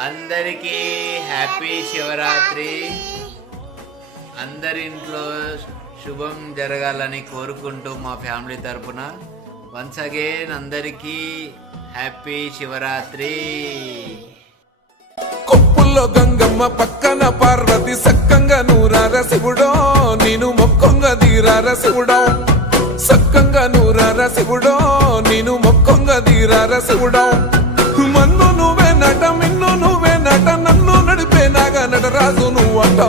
అందరికీ హ్యాపీ శివరాత్రి. అందరి ఇంట్లో శుభం జరగాలని కోరుకుంటూ మా ఫ్యామిలీ తరపున వన్స్ అగైన్ అందరికీ హ్యాపీ శివరాత్రి. కొప్పుల్లో గంగమ్మ పక్కన పార్వతి సక్కంగా నూరార శివుడో, నేను మొక్కంగా తీరార శివుడో. సక్కంగా నూరార శివుడో, నేను మొక్కంగా తీరార శివుడో. మన్ను నువ్వే నట, మిన్ను నువ్వే నట, నన్ను నడిపే నాగా నటరాజు నువ్వంట.